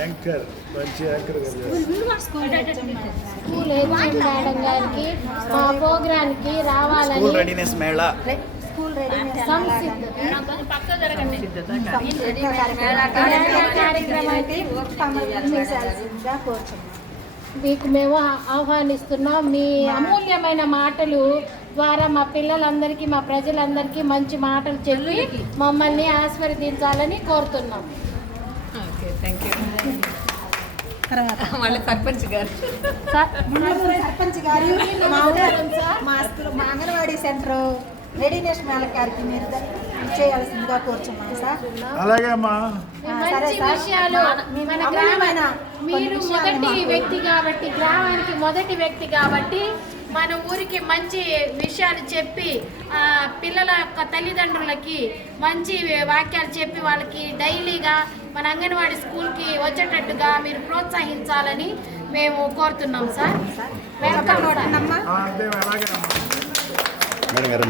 Anchor మంచి anchor school madam గారికి మా ప్రోగ్రామ్కి రావాలని స్కూల్ రెడీనెస్ మేళా మీకు మేము ఆహ్వానిస్తున్నాం. మీ అమూల్యమైన మాటలు ద్వారా మా పిల్లలందరికీ మా ప్రజలందరికీ మంచి మాటలు చెప్పి మమ్మల్ని ఆశీర్వదించాలని కోరుతున్నాం. సర్పంచ్ గారు మా అంగన్వాడీ సెంటర్ రెడీనెస్ మేళ గారికి మీరు చేయాల్సిందిగా కోరుచున్నాం సార్. అలాగే అమ్మా. మంచి విషయాలు మన గ్రామాన మీరు మొదటి వ్యక్తి కాబట్టి, గ్రామానికి మొదటి వ్యక్తి కాబట్టి మన ఊరికి మంచి విషయాలు చెప్పి పిల్లల యొక్క తల్లిదండ్రులకి మంచి వాక్యాలు చెప్పి వాళ్ళకి డైలీగా మన అంగన్వాడీ స్కూల్కి వచ్చేటట్టుగా మీరు ప్రోత్సహించాలని మేము కోరుతున్నాం సార్. వెల్కమ్ మేడం గారు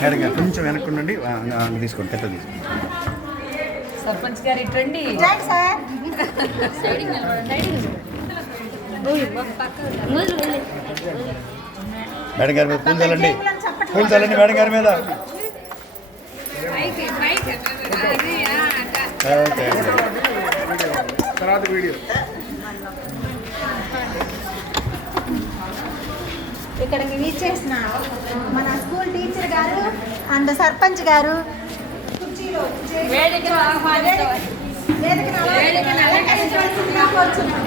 మేడం గారు కొంచెం వెనక్కుండండి, తీసుకోండి పెద్ద తీసుకోండి. సర్పంచ్ గారు ఇట్రండి సార్. మేడం గారి మీద పూలు చల్లండి, పూలు చల్లండి మేడం గారి మీద. ఓకే తర్వాత వీడియో. ఇక్కడికి వీచేసిన మన స్కూల్ టీచర్ గారు అండ్ సర్పంచ్ గారు వేదికను అలంకరించవలసిందిగా కోరుచున్నాం.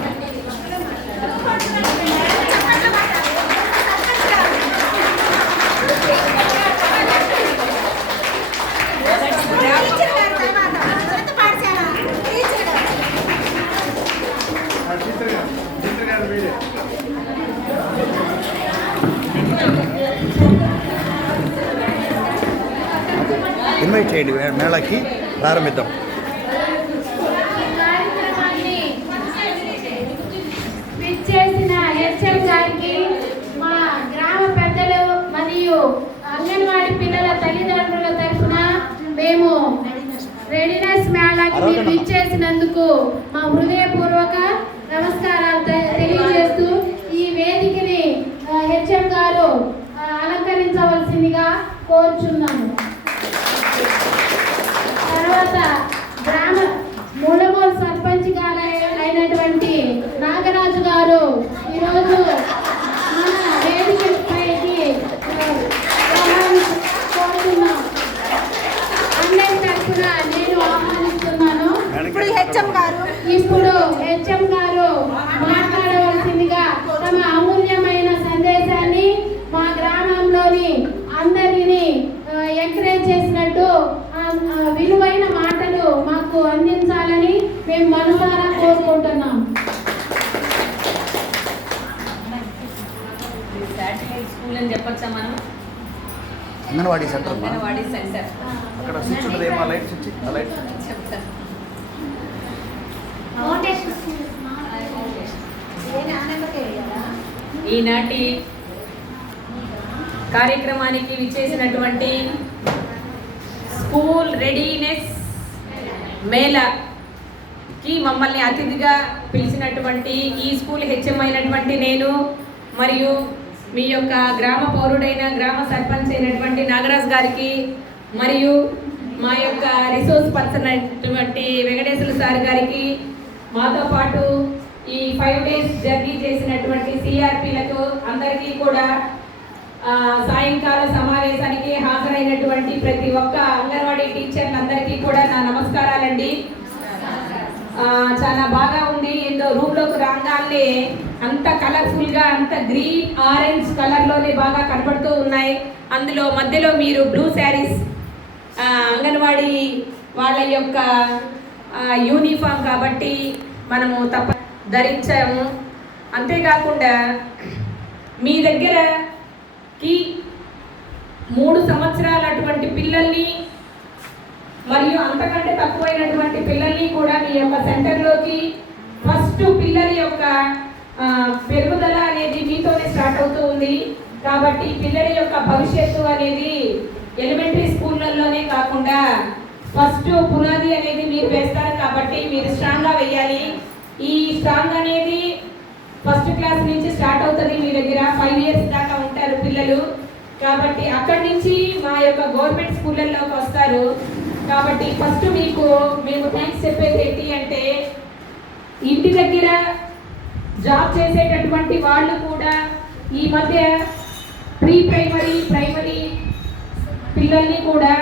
ఇన్వైట్ చేయండి మేళాకి, ప్రారంభిద్దాం. చేసిన హెచ్ఎం గారికి, మా గ్రామ పెద్దలు మరియు అంగన్వాడీ పిల్లల తల్లిదండ్రుల తరఫున మేము రెడీనెస్ మేళాకి మీరు ఇచ్చేసినందుకు మా హృదయపూర్వక నమస్కారాలు తెలియజేస్తూ ఈ వేదికని హెచ్ఎం గారు అలంకరించవలసిందిగా కోరుచున్నాము. తర్వాత గ్రామ మూలమూల సర్పంచ్ గారు అయినటువంటి నాగరాజు గారు ఈరోజు మన వేదికపైకి కోరుతున్నాం. అందరి తరఫున నేను ఆహ్వానిస్తున్నాను. ఇప్పుడు హెచ్ఎం గారు మాట్లాడవలసిందిగా తమ అమూల్యమైన సందేశాన్ని మా గ్రామంలోని అందరినీ ఎంకరేజ్ చేసినట్టు విలువైన మాటలు మాకు అందించాలని మేము మనసారా కోరుకుంటున్నాం. స్కూల్ అని చెప్పొచ్చా మనం? అంగన్వాడీ సెంటర్. అంగన్వాడీ సెంటర్ అక్కడ స్విచ్ ఉంటుంది, ఏమో లైట్ స్విచ్, ఆ లైట్ చెప్తాను. ఈనాటి కార్యక్రమానికి విచ్చేసినటువంటి స్కూల్ రెడీనెస్ మేళాకి మమ్మల్ని అతిథిగా పిలిచినటువంటి ఈ స్కూల్ హెచ్ఎం అయినటువంటి నేను మరియు మీ యొక్క గ్రామ పౌరుడైన గ్రామ సర్పంచ్ అయినటువంటి నాగరాజ్ గారికి మరియు మా యొక్క రిసోర్స్ పర్సన్ అయినటువంటి వెంకటేశ్వర సార్ గారికి, మాతో పాటు ఈ 5 days జర్నీ చేసినటువంటి సిఆర్పీలకు అందరికీ కూడా సాయంకాల సమావేశానికి హాజరైనటువంటి ప్రతి ఒక్క అంగన్వాడీ టీచర్లందరికీ కూడా నా నమస్కారాలండి. చాలా బాగా ఉంది. ఏదో రూమ్లోకి రాగానే అంత కలర్ఫుల్గా, అంత గ్రీన్ ఆరెంజ్ కలర్లోనే బాగా కనబడుతూ ఉన్నాయి. అందులో మధ్యలో మీరు బ్లూ శారీస్ అంగన్వాడీ వాళ్ళ యొక్క యూనిఫామ్ కాబట్టి మనము తప్ప ధరించాము. అంతేకాకుండా మీ దగ్గరకి 3 సంవత్సరాల అటువంటి పిల్లల్ని మరియు అంతకంటే తక్కువైనటువంటి పిల్లల్ని కూడా మీ యొక్క సెంటర్లోకి ఫస్ట్ పిల్లల యొక్క పెరుగుదల అనేది మీతోనే స్టార్ట్ అవుతూ ఉంది. కాబట్టి పిల్లల యొక్క భవిష్యత్తు అనేది ఎలిమెంటరీ స్కూళ్ళల్లో కాకుండా ఫస్ట్ పునాది అనేది మీరు వేస్తారు కాబట్టి మీరు స్ట్రాంగ్గా వేయాలి. ఈ స్ట్రాంగ్ అనేది ఫస్ట్ క్లాస్ నుంచి స్టార్ట్ అవుతుంది. మీ దగ్గర 5 years దాకా ఉంటారు పిల్లలు కాబట్టి అక్కడి నుంచి మా యొక్క గవర్నమెంట్ స్కూళ్ళల్లోకి వస్తారు. కాబట్టి ఫస్ట్ మేము థ్యాంక్స్ చెప్పేది ఏంటి అంటే ఇంటి దగ్గర జాబ్ చేసేటటువంటి వాళ్ళు కూడా ఈ మధ్య ప్రైమరీ పిల్లల్ని కూడా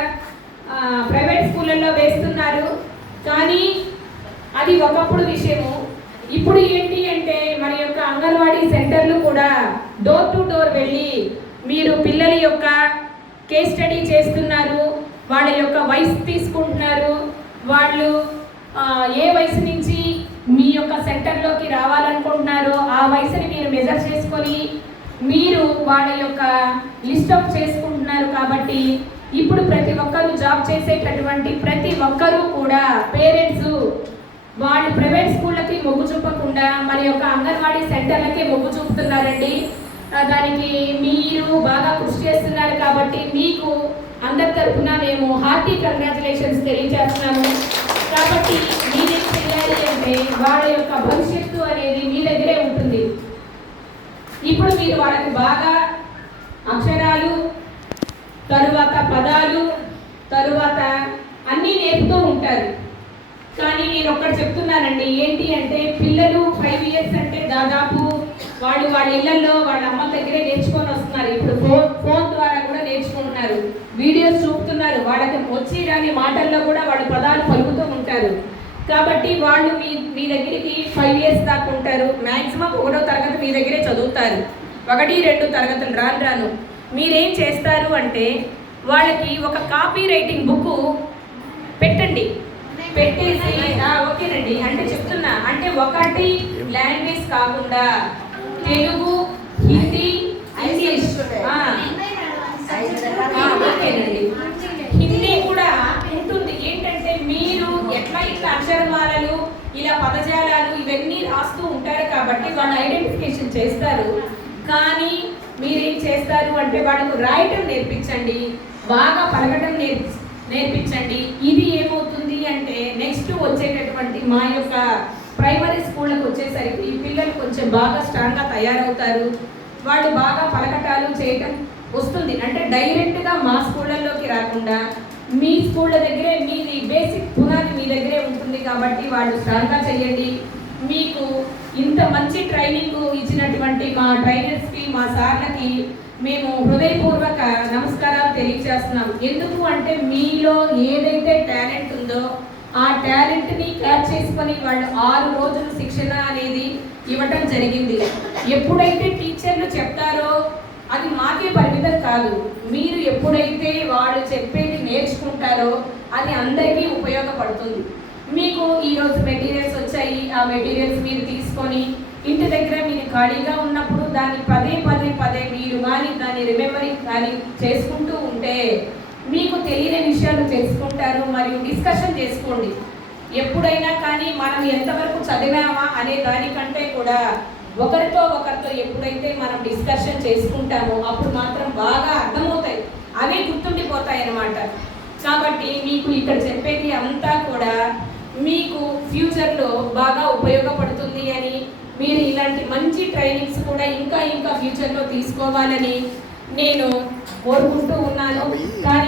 ప్రైవేట్ స్కూళ్ళల్లో వేస్తున్నారు. కానీ అది ఒకప్పుడు విషయము. ఇప్పుడు ఏంటి అంటే మన యొక్క అంగన్వాడీ సెంటర్లు కూడా డోర్ టు డోర్ వెళ్ళి మీరు పిల్లల యొక్క కేస్ స్టడీ చేస్తున్నారు, వాళ్ళ యొక్క వయసు తీసుకుంటున్నారు, వాళ్ళు ఏ వయసు నుంచి మీ యొక్క సెంటర్లోకి రావాలనుకుంటున్నారో ఆ వయసుని మీరు మెజర్ చేసుకొని మీరు వాళ్ళ యొక్క లిస్ట్ ఆఫ్ చేసుకుంటున్నారు. కాబట్టి ఇప్పుడు ప్రతి ఒక్కరూ జాబ్ చేసేటటువంటి ప్రతి ఒక్కరూ కూడా పేరెంట్స్ వాళ్ళు ప్రైవేట్ స్కూళ్ళకి మొగ్గు చూపకుండా మన యొక్క అంగన్వాడీ సెంటర్లకే మొగ్గు చూపుతున్నారండి. దానికి మీరు బాగా కృషి చేస్తున్నారు కాబట్టి మీకు అందరి తరఫున మేము హార్టీ కంగ్రాచులేషన్స్ తెలియజేస్తున్నాము. కాబట్టి మీరేం చేయాలి అంటే వాళ్ళ యొక్క భవిష్యత్తు అనేది మీ దగ్గరే ఉంటుంది. ఇప్పుడు మీరు వాళ్ళకి బాగా అక్షరాలు, తరువాత పదాలు, తరువాత అన్నీ నేర్పుతూ ఉంటారు. కానీ నేను ఒక్కటి చెప్తున్నానండి, ఏంటి అంటే పిల్లలు 5 years అంటే దాదాపు వాళ్ళు వాళ్ళ ఇళ్లలో వాళ్ళ అమ్మ దగ్గరే నేర్చుకొని వస్తున్నారు. ఇప్పుడు ఫోన్ ద్వారా కూడా నేర్చుకుంటున్నారు, వీడియోస్ చూపుతున్నారు, వాళ్ళకి వచ్చి రాని మాటల్లో కూడా వాళ్ళు పదాలు పలుకుతూ ఉంటారు. కాబట్టి వాళ్ళు మీ దగ్గరికి 5 years దాకా ఉంటారు. మ్యాక్సిమం 1వ తరగతి మీ దగ్గరే చదువుతారు. 1, 2 తరగతులు రాను మీరేం చేస్తారు అంటే వాళ్ళకి ఒక కాపీ రైటింగ్ బుక్ పెట్టండి. పెట్టేసి ఓకేనండి అంటే చెప్తున్నా అంటే ఒకటి లాంగ్వేజ్ కాకుండా తెలుగు, హిందీ, ఇంగ్లీష్ ఓకేనండి హిందీ కూడా ఉంటుంది. ఏంటంటే మీరు ఎట్లా ఇట్లా అక్షరమాలలు ఇలా పదజాలాలు ఇవన్నీ రాస్తూ ఉంటారు కాబట్టి వాళ్ళు ఐడెంటిఫికేషన్ చేస్తారు. కానీ మీరేం చేస్తారు అంటే వాళ్ళకు రాయటం నేర్పించండి, బాగా పలకటం నేర్పించండి. ఇది ఏమవుతుంది అంటే నెక్స్ట్ వచ్చేటటువంటి మా యొక్క ప్రైమరీ స్కూళ్ళకి వచ్చేసరికి ఈ పిల్లలు కొంచెం బాగా స్ట్రాంగ్గా తయారవుతారు. వాళ్ళు బాగా పలకటాలు చేయటం వస్తుంది. అంటే డైరెక్ట్గా మా స్కూళ్ళల్లోకి రాకుండా మీ స్కూళ్ళ దగ్గరే మీది బేసిక్ పునాది మీ దగ్గరే ఉంటుంది కాబట్టి వాళ్ళు స్ట్రాంగ్గా చేయండి. మీకు ఇంత మంచి ట్రైనింగ్ ఇచ్చినటువంటి మా ట్రైనర్స్కి, మా సార్లకి మేము హృదయపూర్వక నమస్కారాలు తెలియజేస్తున్నాం. ఎందుకు అంటే మీలో ఏదైతే టాలెంట్ ఉందో ఆ టాలెంట్ని క్యాచ్ చేసుకొని వాళ్ళు 6 రోజులు శిక్షణ అనేది ఇవ్వటం జరిగింది. ఎప్పుడైతే టీచర్లు చెప్తారో అది మాకే పరిమితం కాదు, మీరు ఎప్పుడైతే వాళ్ళు చెప్పేది నేర్చుకుంటారో అది అందరికీ ఉపయోగపడుతుంది. మీకు ఈరోజు మెటీరియల్స్ వచ్చాయి, ఆ మెటీరియల్స్ మీరు తీసుకొని ఇంటి దగ్గర మీరు ఖాళీగా ఉన్నప్పుడు దాన్ని పదే మీరు కానీ దాన్ని రిమెంబరింగ్ కానీ చేసుకుంటూ ఉంటే మీకు తెలియని విషయాలు తెలుసుకుంటారు మరియు డిస్కషన్ చేసుకోండి. ఎప్పుడైనా కానీ మనం ఎంతవరకు చదివామా అనే దానికంటే కూడా ఒకరితో ఎప్పుడైతే మనం డిస్కషన్ చేసుకుంటామో అప్పుడు మాత్రం బాగా అర్థమవుతాయి, అవే గుర్తుండిపోతాయి అన్నమాట. కాబట్టి మీకు ఇక్కడ చెప్పేది అంతా కూడా మీకు ఫ్యూచర్లో బాగా ఉపయోగపడుతుంది అని, మీరు ఇలాంటి మంచి ట్రైనింగ్స్ కూడా ఇంకా ఫ్యూచర్లో తీసుకోవాలని నేను కోరుకుంటూ ఉన్నాను. కానీ